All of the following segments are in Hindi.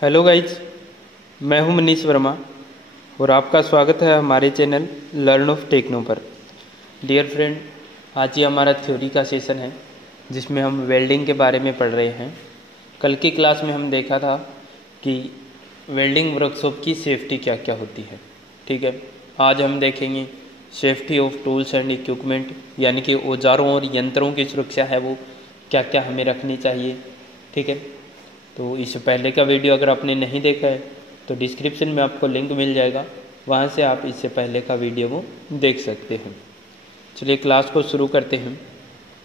हेलो गाइज, मैं हूं मनीष वर्मा और आपका स्वागत है हमारे चैनल लर्न ऑफ टेक्नो पर। डियर फ्रेंड, आज ही हमारा थ्योरी का सेशन है जिसमें हम वेल्डिंग के बारे में पढ़ रहे हैं। कल की क्लास में हम देखा था कि वेल्डिंग वर्कशॉप की सेफ्टी क्या क्या होती है। ठीक है, आज हम देखेंगे safety of tools and equipment, यानी कि औजारों और यंत्रों की सुरक्षा है वो क्या क्या हमें रखनी चाहिए। ठीक है, तो इससे पहले का वीडियो अगर आपने नहीं देखा है तो डिस्क्रिप्शन में आपको लिंक मिल जाएगा, वहाँ से आप इससे पहले का वीडियो वो देख सकते हैं। चलिए क्लास को शुरू करते हैं।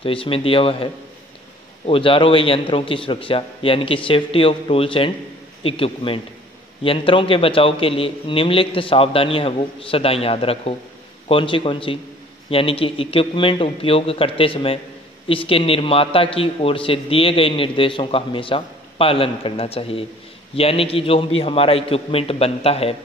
तो इसमें दिया हुआ है औजारों व यंत्रों की सुरक्षा, यानी कि safety of tools and equipment. यंत्रों के बचाव के लिए निम्नलिखित सावधानियां हैं वो सदा याद रखो। कौन सी, यानी कि इक्विपमेंट उपयोग करते समय इसके निर्माता की ओर से दिए गए निर्देशों का हमेशा पालन करना चाहिए। यानी कि जो भी हमारा इक्विपमेंट बनता है,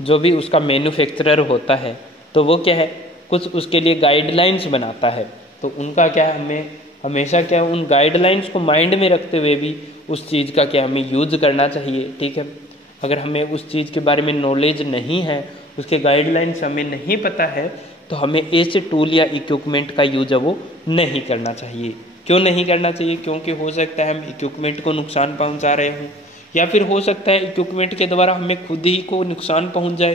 जो भी उसका मैन्युफैक्चरर होता है, तो वो क्या है, कुछ उसके लिए गाइडलाइंस बनाता है। तो उनका क्या है, हमें हमेशा क्या है, उन गाइडलाइंस को माइंड में रखते हुए भी उस चीज़ का क्या हमें यूज करना चाहिए। ठीक है, अगर हमें उस चीज़ के बारे में नॉलेज नहीं है, उसके गाइडलाइंस हमें नहीं पता है, तो हमें ऐसे टूल या इक्विपमेंट का यूज है वो नहीं करना चाहिए। क्यों नहीं करना चाहिए? क्योंकि हो सकता है हम इक्विपमेंट को नुकसान पहुंचा रहे हों, या फिर हो सकता है इक्विपमेंट के द्वारा हमें खुद ही को नुकसान पहुंच जाए।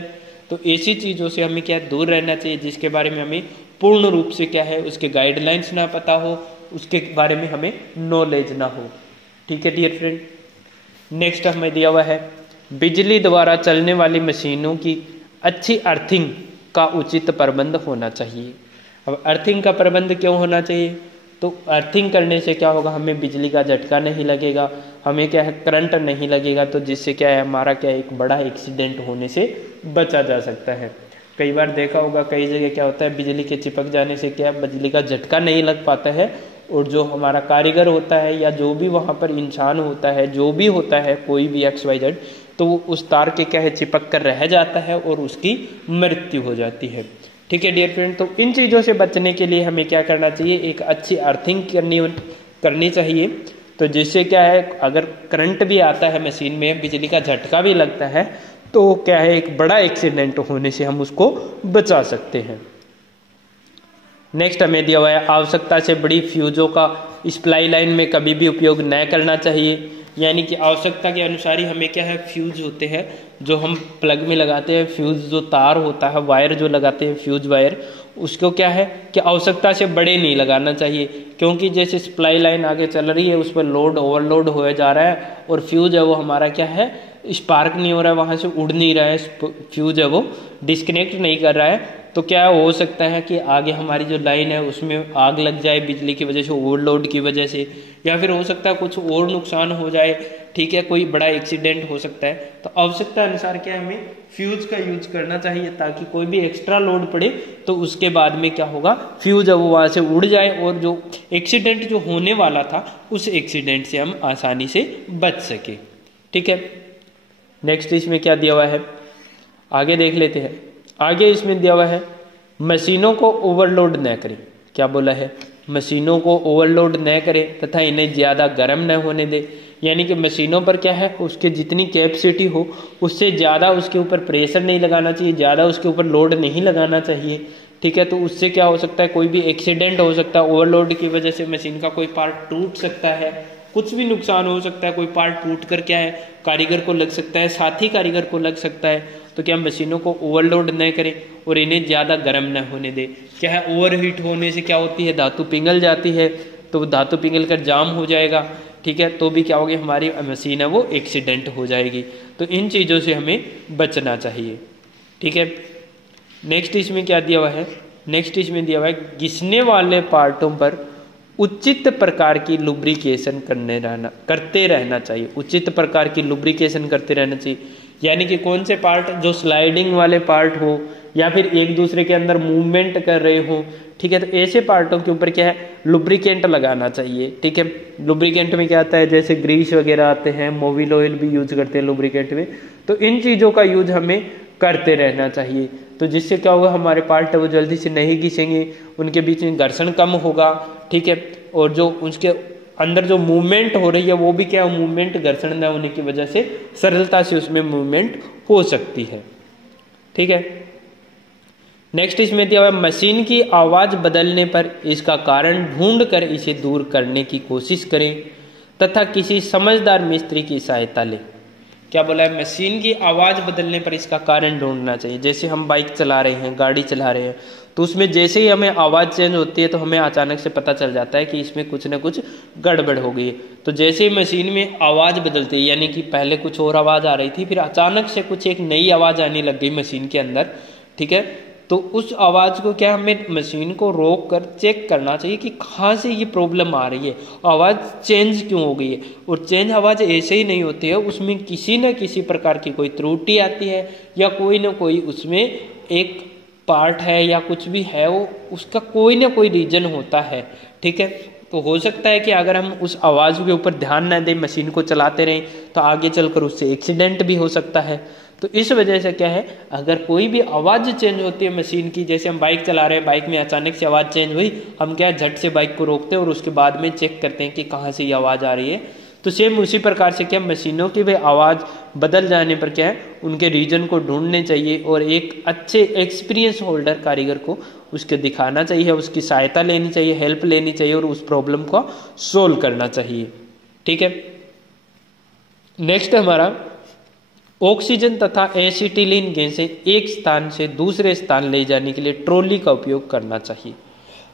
तो ऐसी चीज़ों से हमें क्या दूर रहना चाहिए जिसके बारे में हमें पूर्ण रूप से क्या है, उसके गाइडलाइंस ना पता हो, उसके बारे में हमें नॉलेज ना हो। ठीक है डियर फ्रेंड, नेक्स्ट हमें दिया हुआ है बिजली द्वारा चलने वाली मशीनों की अच्छी अर्थिंग का उचित प्रबंध होना चाहिए। अब अर्थिंग का प्रबंध क्यों होना चाहिए? तो अर्थिंग करने से क्या होगा, हमें बिजली का झटका नहीं लगेगा, हमें क्या है करंट नहीं लगेगा, तो जिससे क्या है हमारा क्या है, एक बड़ा एक्सीडेंट होने से बचा जा सकता है। कई बार देखा होगा कई जगह क्या होता है, बिजली के चिपक जाने से क्या बिजली का झटका नहीं लग पाता है, और जो हमारा कारीगर होता है या जो भी वहाँ पर इंसान होता है, जो भी होता है कोई भी XYZ, तो वो उस तार के क्या है चिपक कर रह जाता है और उसकी मृत्यु हो जाती है। ठीक है डियर फ्रेंड, तो इन चीज़ों से बचने के लिए हमें क्या करना चाहिए, एक अच्छी अर्थिंग करनी चाहिए। तो जिससे क्या है, अगर करंट भी आता है मशीन में, बिजली का झटका भी लगता है, तो क्या है एक बड़ा एक्सीडेंट होने से हम उसको बचा सकते हैं। नेक्स्ट हमें दिया हुआ है आवश्यकता से बड़ी फ्यूजों का सप्लाई लाइन में कभी भी उपयोग न करना चाहिए। यानी कि आवश्यकता के अनुसार ही हमें क्या है, फ्यूज होते हैं जो हम प्लग में लगाते हैं, फ्यूज जो तार होता है, वायर जो लगाते हैं फ्यूज वायर, उसको क्या है कि आवश्यकता से बड़े नहीं लगाना चाहिए। क्योंकि जैसे सप्लाई लाइन आगे चल रही है, उस पर लोड ओवरलोड हो जा रहा है और फ्यूज है वो हमारा क्या है स्पार्क नहीं हो रहा है, वहाँ से उड़ नहीं रहा है, फ्यूज है वो डिस्कनेक्ट नहीं कर रहा है, तो क्या हो सकता है कि आगे हमारी जो लाइन है उसमें आग लग जाए बिजली की वजह से, ओवरलोड की वजह से, या फिर हो सकता है कुछ और नुकसान हो जाए। ठीक है, कोई बड़ा एक्सीडेंट हो सकता है। तो आवश्यकता अनुसार क्या हमें फ्यूज का यूज करना चाहिए, ताकि कोई भी एक्स्ट्रा लोड पड़े तो उसके बाद में क्या होगा, फ्यूज है वो वहाँ से उड़ जाए और जो एक्सीडेंट जो होने वाला था उस एक्सीडेंट से हम आसानी से बच सके। ठीक है, नेक्स्ट इसमें क्या दिया हुआ है आगे देख लेते हैं। आगे इसमें दिया हुआ है मशीनों को ओवरलोड न करें। क्या बोला है, मशीनों को ओवरलोड न करें तथा इन्हें ज़्यादा गर्म न होने दे। यानी कि मशीनों पर क्या है, उसके जितनी कैपेसिटी हो उससे ज़्यादा उसके ऊपर प्रेशर नहीं लगाना चाहिए, ज़्यादा उसके ऊपर लोड नहीं लगाना चाहिए। ठीक है, तो उससे क्या हो सकता है, कोई भी एक्सीडेंट हो सकता है, ओवरलोड की वजह से मशीन का कोई पार्ट टूट सकता है, कुछ भी नुकसान हो सकता है, कोई पार्ट टूट कर क्या है कारीगर को लग सकता है, साथी कारीगर को लग सकता है। तो क्या मशीनों को ओवरलोड न करें और इन्हें ज़्यादा गर्म न होने दे। क्या है, ओवरहीट होने से क्या होती है, धातु पिघल जाती है, तो धातु पिघल कर जाम हो जाएगा। ठीक है, तो भी क्या होगी, हमारी मशीन है वो एक्सीडेंट हो जाएगी। तो इन चीज़ों से हमें बचना चाहिए। ठीक है, नेक्स्ट इसमें क्या दिया हुआ है, नेक्स्ट इसमें दिया हुआ है घिसने वाले पार्टों पर उचित प्रकार की लुब्रिकेशन करते रहना चाहिए। उचित प्रकार की लुब्रिकेशन करते रहना चाहिए, यानी कि कौन से पार्ट, जो स्लाइडिंग वाले पार्ट हो या फिर एक दूसरे के अंदर मूवमेंट कर रहे हो। ठीक है, तो ऐसे पार्टों के ऊपर क्या है लुब्रिकेंट लगाना चाहिए। ठीक है, लुब्रिकेंट में क्या आता है, जैसे ग्रीस वगैरह आते हैं, मोबिल ऑयल भी यूज करते हैं लुब्रिकेंट में। तो इन चीज़ों का यूज हमें करते रहना चाहिए। तो जिससे क्या होगा, हमारे पार्ट वो जल्दी से नहीं घिसेंगे, उनके बीच में घर्षण कम होगा। ठीक है, और जो उसके अंदर जो मूवमेंट हो रही है वो भी क्या मूवमेंट घर्षण न होने की वजह से सरलता से उसमें मूवमेंट हो सकती है। ठीक है, नेक्स्ट इसमें दिया हुआ मशीन की आवाज बदलने पर इसका कारण ढूंढकर इसे दूर करने की कोशिश करें तथा किसी समझदार मिस्त्री की सहायता लें। क्या बोला है, मशीन की आवाज बदलने पर इसका कारण ढूंढना चाहिए। जैसे हम बाइक चला रहे हैं, गाड़ी चला रहे हैं, तो उसमें जैसे ही हमें आवाज चेंज होती है तो हमें अचानक से पता चल जाता है कि इसमें कुछ ना कुछ गड़बड़ हो गई है। तो जैसे ही मशीन में आवाज बदलती है, यानी कि पहले कुछ और आवाज आ रही थी, फिर अचानक से कुछ एक नई आवाज आने लग गई मशीन के अंदर। ठीक है, तो उस आवाज को क्या हमें मशीन को रोक कर चेक करना चाहिए कि कहाँ से ये प्रॉब्लम आ रही है, आवाज चेंज क्यों हो गई है। और चेंज आवाज ऐसे ही नहीं होती है, उसमें किसी न किसी प्रकार की कोई त्रुटि आती है या कोई ना कोई उसमें एक पार्ट है या कुछ भी है, वो उसका कोई ना कोई रीजन होता है। ठीक है, तो हो सकता है कि अगर हम उस आवाज के ऊपर ध्यान न दें, मशीन को चलाते रहें, तो आगे चलकर उससे एक्सीडेंट भी हो सकता है। तो इस वजह से क्या है, अगर कोई भी आवाज चेंज होती है मशीन की, जैसे हम बाइक चला रहे हैं, बाइक में अचानक से आवाज चेंज हुई, हम क्या है झट से बाइक को रोकते हैं और उसके बाद में चेक करते हैं कि कहाँ से ये आवाज आ रही है। तो सेम उसी प्रकार से क्या मशीनों की भी आवाज बदल जाने पर क्या है, उनके रीजन को ढूंढने चाहिए और एक अच्छे एक्सपीरियंस होल्डर कारीगर को उसके दिखाना चाहिए, उसकी सहायता लेनी चाहिए, हेल्प लेनी चाहिए और उस प्रॉब्लम को सोल्व करना चाहिए। ठीक है, नेक्स्ट हमारा ऑक्सीजन तथा एसिटिलीन गैसें एक स्थान से दूसरे स्थान ले जाने के लिए ट्रॉली का उपयोग करना चाहिए।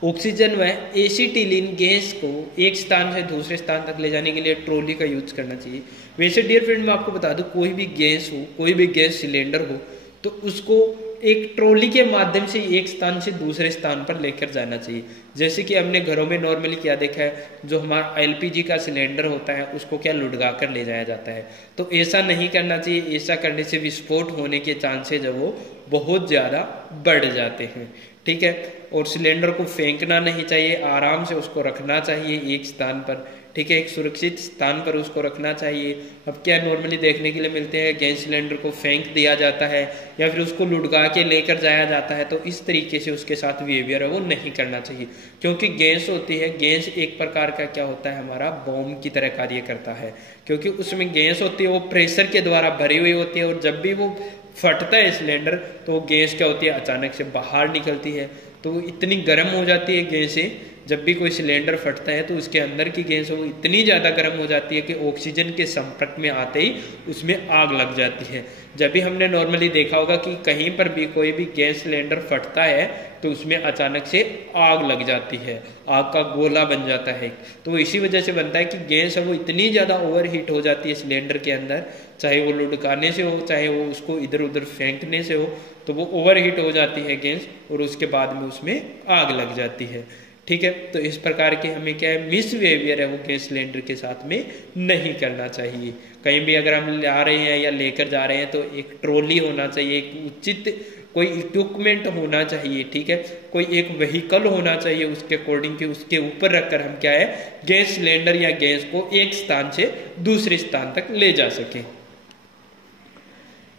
ऑक्सीजन व एसिटिलीन गैस को एक स्थान से दूसरे स्थान तक ले जाने के लिए ट्रॉली का यूज करना चाहिए। वैसे डियर फ्रेंड मैं आपको बता दूं, कोई भी गैस हो, कोई भी गैस सिलेंडर हो, तो उसको एक ट्रॉली के माध्यम से एक स्थान से दूसरे स्थान पर लेकर जाना चाहिए। जैसे कि हमने घरों में नॉर्मली क्या देखा है, जो हमारा एलपीजी का सिलेंडर होता है उसको क्या लुढ़का कर ले जाया जाता है। तो ऐसा नहीं करना चाहिए, ऐसा करने से विस्फोट होने के चांसेज है वो बहुत ज़्यादा बढ़ जाते हैं। ठीक है, और सिलेंडर को फेंकना नहीं चाहिए, आराम से उसको रखना चाहिए एक स्थान पर। ठीक है, एक सुरक्षित स्थान पर उसको रखना चाहिए। अब क्या नॉर्मली देखने के लिए मिलते हैं, गैस सिलेंडर को फेंक दिया जाता है या फिर उसको लुढ़का के लेकर जाया जाता है। तो इस तरीके से उसके साथ बिहेवियर है वो नहीं करना चाहिए, क्योंकि गैस होती है, गैस एक प्रकार का क्या होता है, हमारा बॉम्ब की तरह कार्य करता है। क्योंकि उसमें गैस होती है, वो प्रेशर के द्वारा भरी हुई होती है और जब भी वो फटता है सिलेंडर तो गैस क्या होती है, अचानक से बाहर निकलती है। तो इतनी गर्म हो जाती है गैसें, जब भी कोई सिलेंडर फटता है तो उसके अंदर की गैस वो इतनी ज़्यादा गर्म हो जाती है कि ऑक्सीजन के संपर्क में आते ही उसमें आग लग जाती है। जब भी हमने नॉर्मली देखा होगा कि कहीं पर भी कोई भी गैस सिलेंडर फटता है तो उसमें अचानक से आग लग जाती है, आग का गोला बन जाता है। तो इसी वजह से बनता है कि गैस है वो इतनी ज़्यादा ओवर हीट हो जाती है सिलेंडर के अंदर, चाहे वो लुढ़काने से हो, चाहे वो उसको इधर उधर फेंकने से हो, तो वो ओवर हीट हो जाती है गैस और उसके बाद में उसमें आग लग जाती है। ठीक है, तो इस प्रकार के हमें क्या है, मिसबिहेवियर है वो गैस सिलेंडर के साथ में नहीं करना चाहिए। कहीं भी अगर हम ला रहे हैं या लेकर जा रहे हैं तो एक ट्रॉली होना चाहिए, एक उचित कोई इक्विपमेंट होना चाहिए। ठीक है, कोई एक व्हीकल होना चाहिए उसके अकॉर्डिंग कि उसके ऊपर रखकर हम क्या है, गैस सिलेंडर या गैस को एक स्थान से दूसरे स्थान तक ले जा सके।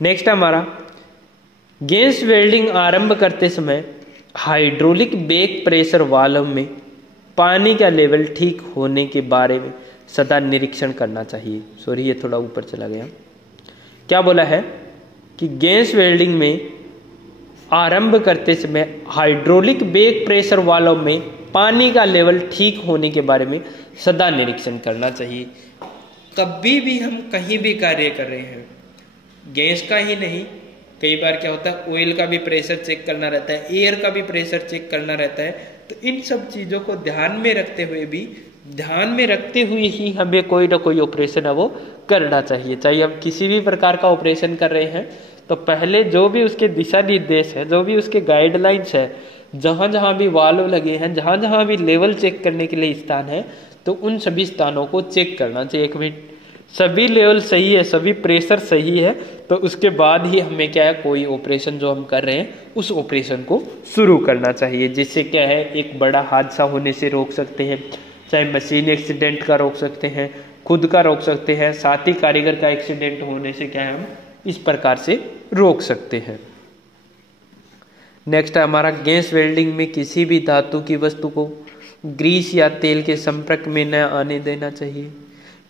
नेक्स्ट हमारा गैस वेल्डिंग आरंभ करते समय हाइड्रोलिक बैक प्रेशर वाल्व में पानी का लेवल ठीक होने के बारे में सदा निरीक्षण करना चाहिए। सॉरी, ये थोड़ा ऊपर चला गया। क्या बोला है कि गैस वेल्डिंग में आरंभ करते समय हाइड्रोलिक बैक प्रेशर वाल्व में पानी का लेवल ठीक होने के बारे में सदा निरीक्षण करना चाहिए। कभी भी हम कहीं भी कार्य कर रहे हैं, गैस का ही नहीं, कई बार क्या होता है ऑयल का भी प्रेशर चेक करना रहता है, एयर का भी प्रेशर चेक करना रहता है। तो इन सब चीज़ों को ध्यान में रखते हुए ही हमें कोई ना कोई ऑपरेशन है वो करना चाहिए। चाहे हम किसी भी प्रकार का ऑपरेशन कर रहे हैं तो पहले जो भी उसके दिशा निर्देश है, जो भी उसके गाइडलाइंस है, जहाँ जहाँ भी वाल्व लगे हैं, जहाँ जहाँ भी लेवल चेक करने के लिए स्थान है, तो उन सभी स्थानों को चेक करना चाहिए। एक मिनट, सभी लेवल सही है, सभी प्रेशर सही है, तो उसके बाद ही हमें क्या है, कोई ऑपरेशन जो हम कर रहे हैं उस ऑपरेशन को शुरू करना चाहिए, जिससे क्या है एक बड़ा हादसा होने से रोक सकते हैं। चाहे मशीन एक्सीडेंट का रोक सकते हैं, खुद का रोक सकते हैं, साथ ही कारीगर का एक्सीडेंट होने से क्या है हम इस प्रकार से रोक सकते हैं। नेक्स्ट है हमारा गैस वेल्डिंग में किसी भी धातु की वस्तु को ग्रीस या तेल के संपर्क में न आने देना चाहिए।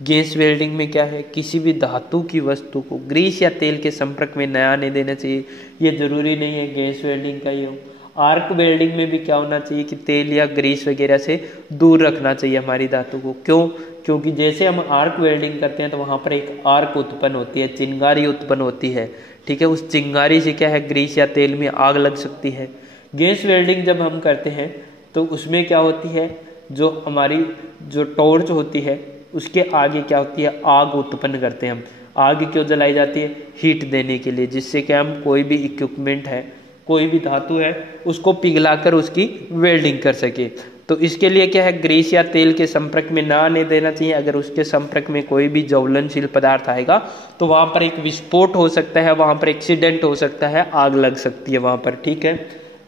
गैस वेल्डिंग में क्या है, किसी भी धातु की वस्तु को ग्रीस या तेल के संपर्क में न आने देना चाहिए। ये जरूरी नहीं है गैस वेल्डिंग का ही हो, आर्क वेल्डिंग में भी क्या होना चाहिए कि तेल या ग्रीस वगैरह से दूर रखना चाहिए हमारी धातु को। क्यों? क्योंकि जैसे हम आर्क वेल्डिंग करते हैं तो वहाँ पर एक आर्क उत्पन्न होती है, चिंगारी उत्पन्न होती है, ठीक है। उस चिंगारी से क्या है, ग्रीस या तेल में आग लग सकती है। गैस वेल्डिंग जब हम करते हैं तो उसमें क्या होती है, जो हमारी जो टॉर्च होती है उसके आगे क्या होती है, आग उत्पन्न करते हैं हम। आग क्यों जलाई जाती है, हीट देने के लिए, जिससे कि हम कोई भी इक्विपमेंट है, कोई भी धातु है, उसको पिघलाकर उसकी वेल्डिंग कर सके। तो इसके लिए क्या है, ग्रीस या तेल के संपर्क में ना आने देना चाहिए। अगर उसके संपर्क में कोई भी ज्वलनशील पदार्थ आएगा तो वहां पर एक विस्फोट हो सकता है, वहां पर एक्सीडेंट हो सकता है, आग लग सकती है वहां पर, ठीक है।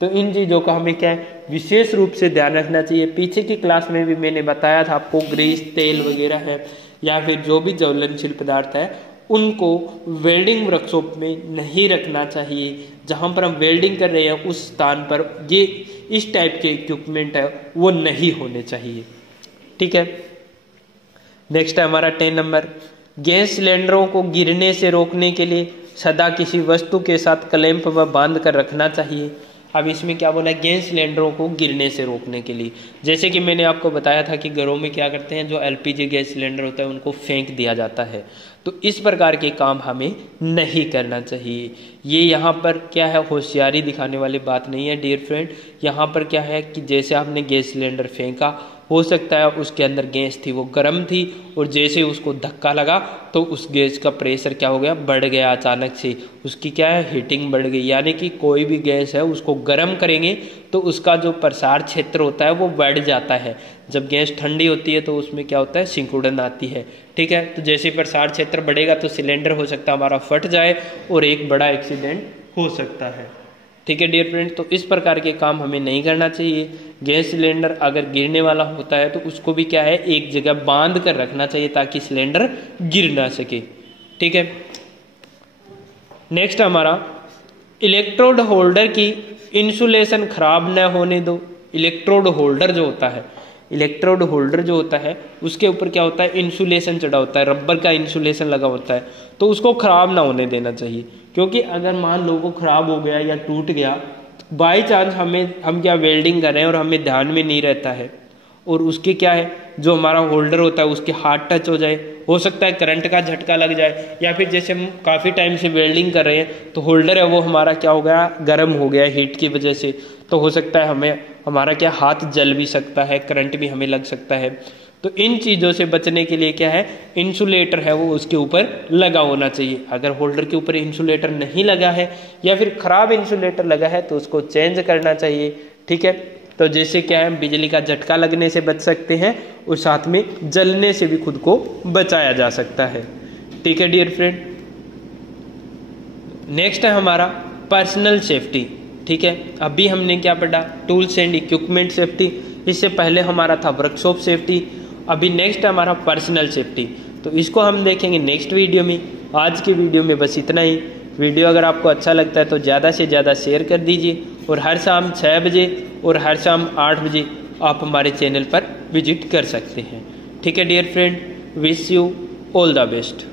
तो इन चीज़ों का हमें क्या है, विशेष रूप से ध्यान रखना चाहिए। पीछे की क्लास में भी मैंने बताया था आपको, ग्रीस, तेल वगैरह है या फिर जो भी ज्वलनशील पदार्थ है उनको वेल्डिंग वर्कशॉप में नहीं रखना चाहिए। जहां पर हम वेल्डिंग कर रहे हैं उस स्थान पर ये इस टाइप के इक्विपमेंट है वो नहीं होने चाहिए, ठीक है। नेक्स्ट है हमारा 10 नंबर, गैस सिलेंडरों को गिरने से रोकने के लिए सदा किसी वस्तु के साथ क्लैंप व बांध कर रखना चाहिए। अब इसमें क्या बोला है, गैस सिलेंडरों को गिरने से रोकने के लिए, जैसे कि मैंने आपको बताया था कि घरों में क्या करते हैं, जो एलपीजी गैस सिलेंडर होता है उनको फेंक दिया जाता है। तो इस प्रकार के काम हमें नहीं करना चाहिए। ये यहाँ पर क्या है, होशियारी दिखाने वाली बात नहीं है डियर फ्रेंड। यहाँ पर क्या है कि जैसे आपने गैस सिलेंडर फेंका, हो सकता है उसके अंदर गैस थी वो गर्म थी, और जैसे उसको धक्का लगा तो उस गैस का प्रेशर क्या हो गया, बढ़ गया, अचानक से उसकी क्या है, हीटिंग बढ़ गई। यानी कि कोई भी गैस है उसको गर्म करेंगे तो उसका जो प्रसार क्षेत्र होता है वो बढ़ जाता है। जब गैस ठंडी होती है तो उसमें क्या होता है, सिकुड़न आती है, ठीक है। तो जैसे प्रसार क्षेत्र बढ़ेगा तो सिलेंडर हो सकता है हमारा फट जाए और एक बड़ा एक्सीडेंट हो सकता है, ठीक है डियर फ्रेंड। तो इस प्रकार के काम हमें नहीं करना चाहिए। गैस सिलेंडर अगर गिरने वाला होता है तो उसको भी क्या है, एक जगह बांध कर रखना चाहिए ताकि सिलेंडर गिर ना सके, ठीक है। नेक्स्ट हमारा, इलेक्ट्रोड होल्डर की इंसुलेशन खराब न होने दो। इलेक्ट्रोड होल्डर जो होता है, इलेक्ट्रोड होल्डर जो होता है उसके ऊपर क्या होता है, इंसुलेशन चढ़ा होता है, रबर का इंसुलेशन लगा होता है, तो उसको खराब ना होने देना चाहिए। क्योंकि अगर मान लो वो खराब हो गया या टूट गया, बाई चांस हम क्या वेल्डिंग कर रहे हैं और हमें ध्यान में नहीं रहता है, और उसके क्या है, जो हमारा होल्डर होता है उसके हाथ टच हो जाए, हो सकता है करंट का झटका लग जाए, या फिर जैसे हम काफ़ी टाइम से वेल्डिंग कर रहे हैं तो होल्डर है वो हमारा क्या हो गया, गर्म हो गया हीट की वजह से, तो हो सकता है हमारा क्या हाथ जल भी सकता है, करंट भी हमें लग सकता है। तो इन चीज़ों से बचने के लिए क्या है, इंसुलेटर है वो उसके ऊपर लगा होना चाहिए। अगर होल्डर के ऊपर इंसुलेटर नहीं लगा है या फिर खराब इंसुलेटर लगा है तो उसको चेंज करना चाहिए, ठीक है। तो जैसे क्या है, बिजली का झटका लगने से बच सकते हैं और साथ में जलने से भी खुद को बचाया जा सकता है, ठीक है डियर फ्रेंड। नेक्स्ट है हमारा पर्सनल सेफ्टी, ठीक है। अभी हमने क्या पढ़ा, टूल्स एंड इक्विपमेंट सेफ्टी, इससे पहले हमारा था वर्कशॉप सेफ्टी, अभी नेक्स्ट हमारा पर्सनल सेफ्टी। तो इसको हम देखेंगे नेक्स्ट वीडियो में। आज की वीडियो में बस इतना ही। वीडियो अगर आपको अच्छा लगता है तो ज़्यादा से ज़्यादा शेयर कर दीजिए, और हर शाम 6 बजे और हर शाम 8 बजे आप हमारे चैनल पर विजिट कर सकते हैं, ठीक है dear friend. Wish you all the best.